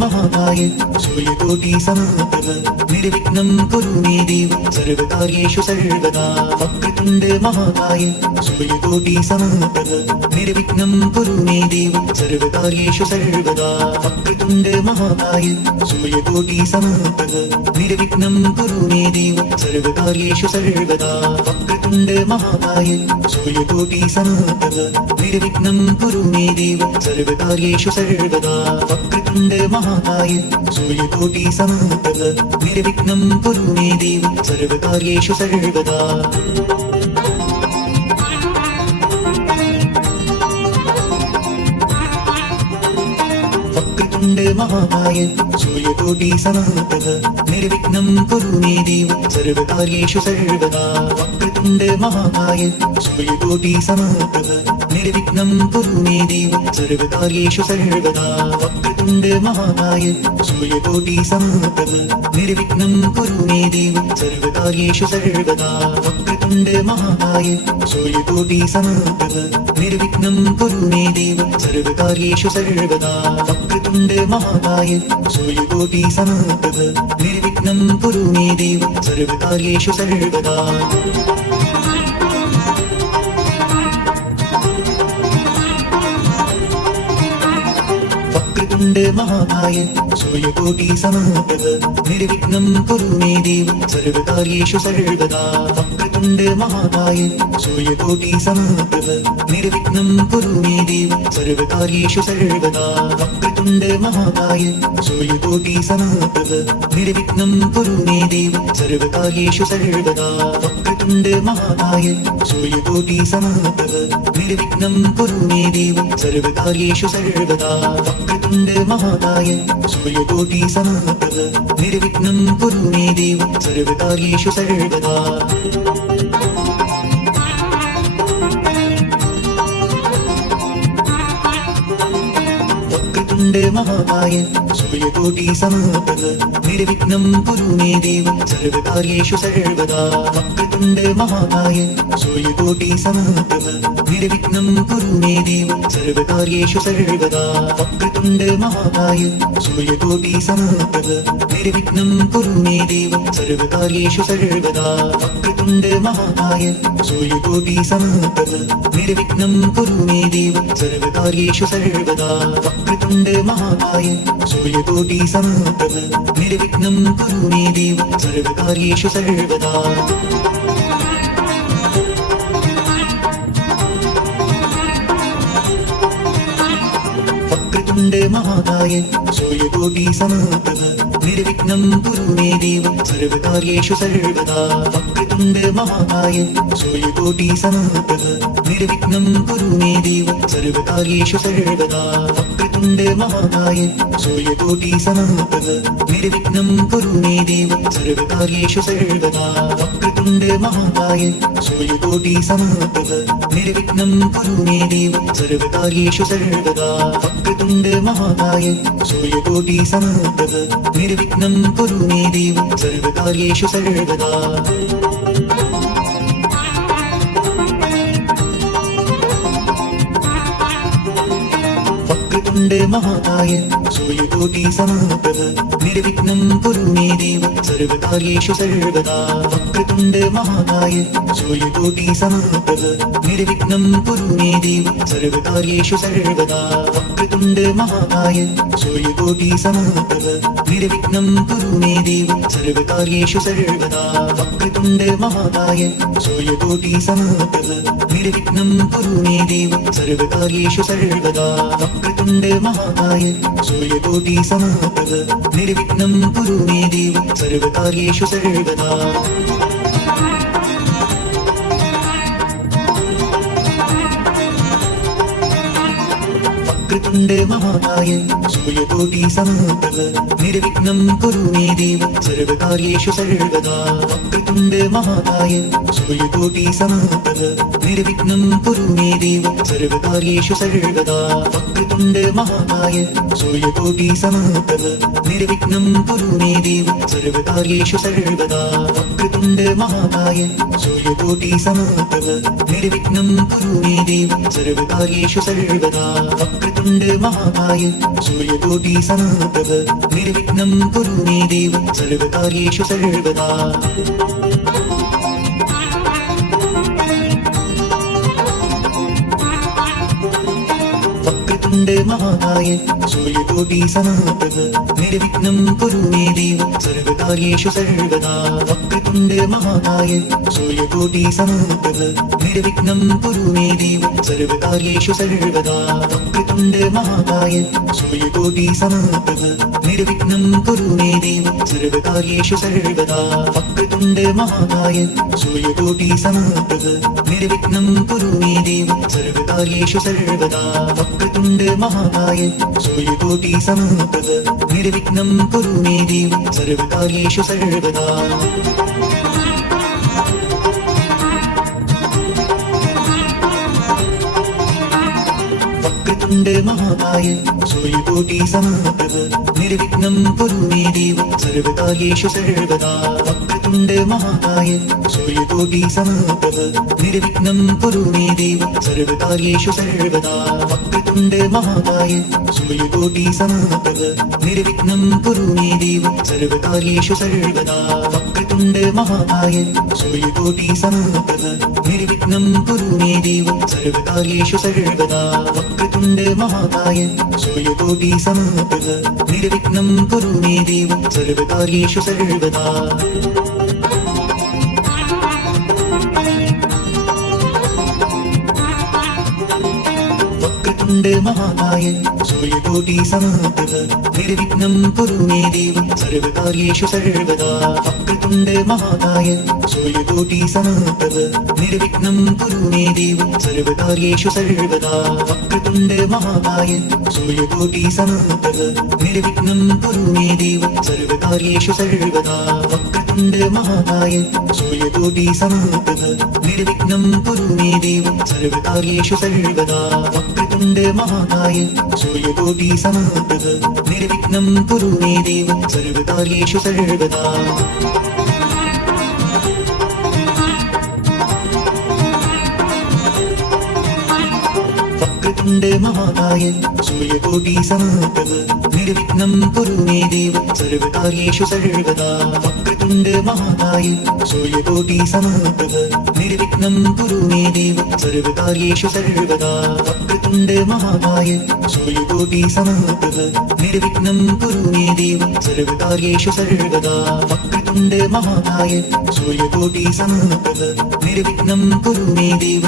महाकाय सूर्यकोटि समप्रभ निर्विघ्नं कुरु मे देव सर्वकार्येषु सर्वदा वक्रतुण्ड महाकाय सूर्यकोटि समप्रभ निर्विघ्नं कुरु मे देव सर्वकार्येषु सर्वदा वक्रतुण्ड महाकाय सूर्यकोटि समप्रभ निर्विघ्नं कुरु मे देव सर्वकार्येषु सर्वदा वक्रतुण्ड महाकाय सूर्यकोटि समप्रभ निर्विघ्नं कुरु मे देव सर्वकार्येषु सर्वदा वक्रतुण्ड महाकाय सूर्यकोटि समप्रभ निर्विघ्नं कुरु मे देव सर्वकार्येषु सर्वदा वक्रतुण्ड महाकाय सूर्यकोटि समप्रभ निर्विघ्नं कुरु मे देव सर्वकार्येषु सर्वदा वक्रतुण्ड महाकाय सूर्यकोटि समप्रभ निर्विघ्नं कुरु मे देव सर्वकार्येषु सर्वदा वक्रतुण्ड महाकाय सूर्यकोटि समप्रभ निर्विघ्नं कुरु मे देव सर्वकार्येषु सर्वदा वक्रतुण्ड महाकाय सूर्यकोटि समप्रभ निर्विघ्नं कुरु मे देव सर्वकार्येषु सर्वदा वक्रतुण्ड महाकाय सूर्यकोटि समप्रभ निर्विघ्नं कुरु मे देव सर्वकार्येषु सर्वदा वक्रतुण्ड महाकाय सूर्यकोटि समप्रभ निर्विघ्नं कुरु मे देव सर्वकार्येषु सर्वदा वक्रतुण्ड महाकाय सूर्यकोटि समप्रभ निर्विघ्नं कुरु मे देव सर्वकार्येषु सर्वदा वक्रतुण्ड महाकाय सूर्यकोटि समप्रभ निर्विघ्नं कुरु मे देव सर्वकार्येषु सर्वदा वक्रतुण्ड महाकाय सूर्यकोटि समप्रभ निर्विघ्नं कुरु मे देव सर्वकार्येषु सर्वदा वक्रतुण्ड महाकाय सूर्यकोटि समप्रभ निर्विघ्नं कुरु मे देव सर्वकार्येषु सर्वदा वक्रतुण्ड महाकाय सूर्यकोटि समप्रभ निर्विघ्नं कुरु मे देव सर्वकार्येषु सर्वदा वक्रतुण्ड महाकाय सूर्यकोटि समप्रभ निर्विघ्नं कुरु मे देव सर्वकार्येषु सर्वदा वक्रतुण्ड महाकाय सूर्यकोटि समप्रभ निर्विघ्नं कुरु मे देव सर्वकार्येषु सर्वदा वक्रतुण्ड महाकाय सूर्यकोटि समप्रभ निर्विघ्नं कुरु मे देव सर्वकार्येषु सर्वदा वक्रतुण्ड महाकाय सूर्यकोटि समप्रभ निर्विघ्नं कुरु मे देव सर्वकार्येषु सर्वदा वक्रतुण्ड महाकाय सूर्यकोटि समप्रभ निर्विघ्नं कुरु मे देव सर्वकार्येषु सर्वदा वक्रतुण्ड महाकाय सूर्यकोटि समप्रभ निर्विघ्नं कुरु मे देव सर्वकार्येषु सर्वदा वक्रतुण्ड महाकाय सूर्यकोटि समप्रभ निर्विघ्नं कुरु मे देव सर्वकार्येषु सर्वदा वक्रतुण्ड महाकाय सूर्यकोटि समप्रभ निर्विघ्नं कुरु मे देव सर्वकार्येषु सर्वदा वक्रतुण्ड महाकाय सूर्यकोटि समप्रभ निर्विघ्नं कुरु मे देव सर्वकार्येषु सर्वदा वक्रतुण्ड महाकाय सूर्यकोटि समप्रभ निर्विघ्नं कुरु मे देव सर्वकार्येषु सर्वदा वक्रतुण्ड महाकाय सूर्यकोटि समप्रभ निर्विघ्नं कुरु मे देव सर्वकार्येषु सर्वदा वक्रतुण्ड महाकाय सूर्यकोटि समप्रभ निर्विघ्नं कुरु मे देव सर्वकार्येषु सर्वदा वक्रतुण्ड महाकाय सूर्यकोटि समप्रभ निर्विघ्नं कुरु मे देव सर्वकार्येषु सर्वदा वक्रतुण्ड महाकाय सूर्यकोटि समप्रभ निर्विघ्नं कुरु मे देव सर्वकार्येषु सर्वदा वक्रतुण्ड महाकाय सूर्यकोटि समप्रभ निर्विघ्नं कुरु मे देव सर्वकार्येषु सर्वदा वक्रतुण्ड महाकाय सूर्यकोटि समप्रभ निर्विघ्नं कुरु मे देव सर्वकार्येषु सर्वदा वक्रतुण्ड महाकाय सूर्यकोटि समप्रभ निर्विघ्नं कुरु मे देव सर्वकार्येषु सर्वदा वक्रतुण्ड महाकाय सूर्यकोटि समप्रभ निर्विघ्नं कुरु मे देव सर्वकार्येषु सर्वदा वक्रतुण्ड वक्रतुण्ड महाकाय सूर्यकोटि समप्रभ निर्विघ्नं कुरु मे देव सर्वकार्येषु सर्वदा। वक्रतुण्ड महाकाय सूर्यकोटि समप्रभ निर्विघ्नं कुरु मे देव सर्वकार्येषु सर्वदा। वक्रतुण्ड महाकाय सूर्यकोटि समप्रभ निर्विघ्नं कुरु मे देव सर्वकार्येषु सर्वदा। वक्रतुण्ड महाकाय सूर्यकोटि समप्रभ निर्विघ्नं कुरु मे देव सर्वकार्येषु सर्वदा। वक्रतुण्ड महाकाय सूर्यकोटि समप्रभ निर्विघ्नं कुरु मे देव सर्वकार्येषु सर्वदा। वक्रतुण्ड महाकाय सूर्यकोटि समप्रभ निर्विघ्नं कुरु मे देव सर्वकार्येषु सर्वदा। वक्रतुण्ड महाकाय सूर्यकोटि समप्रभ निर्विघ्नं कुरु मे देव सर्वकार्येषु सर्वदा। वक्रतुण्ड महाकाय सूर्यकोटि समप्रभ निर्विघ्नं कुरु मे देव सर्वकार्येषु सर्वदा। वक्रतुण्ड महाकाय सूर्यकोटि समप्रभ निर्विघ्नं कुरु मे देव सर्वकार्येषु सर्वदा। वक्रतुण्ड महाकाय सूर्यकोटि समप्रभ निर्विघ्नं कुरु मे देव सर्वकार्येषु सर्वदा। वक्रतुण्ड महाकाय सूर्यकोटि समप्रभ निर्विघ्नं कुरु मे देव सर्वकार्येषु सर्वदा। वक्रतुण्ड महाकाय सूर्यकोटि समप्रभ निर्विघ्नं कुरु मे देव सर्वकार्येषु सर्वदा। वक्रतुण्ड महाकाय सूर्यकोटि समप्रभ निर्विघ्नं कुरु मे देव सर्वकार्येषु सर्वदा। वक्रतुण्ड महाकाय सूर्यकोटि समप्रभ निर्विघ्नं कुरु मे देव सर्वकार्येषु सर्वदा। वक्रतुण्ड महाकाय सूर्यकोटि समप्रभ निर्विघ्नं कुरु मे देव सर्वकार्येषु सर्वदा। वक्रतुण्ड महाकाय सूर्यकोटि समप्रभ निर्विघ्नं कुरु मे देव सर्वकार्येषु सर्वदा। वक्रतुण्ड महाकाय सूर्यकोटि समप्रभ निर्विघ्नं कुरु मे देव सर्वकार्येषु सर्वदा। वक्रतुण्ड महाकाय सूर्यकोटि समप्रभ निर्विघ्नं कुरु मे देव सर्वकार्येषु सर्वदा। वक्रतुण्ड महाकाय सूर्यकोटि समप्रभ निर्विघ्नं कुरु मे देव सर्वकार्येषु सर्वदा। वक्रतुण्ड महाकाय सूर्यकोटि समप्रभ निर्विघ्नं कुरु मे देव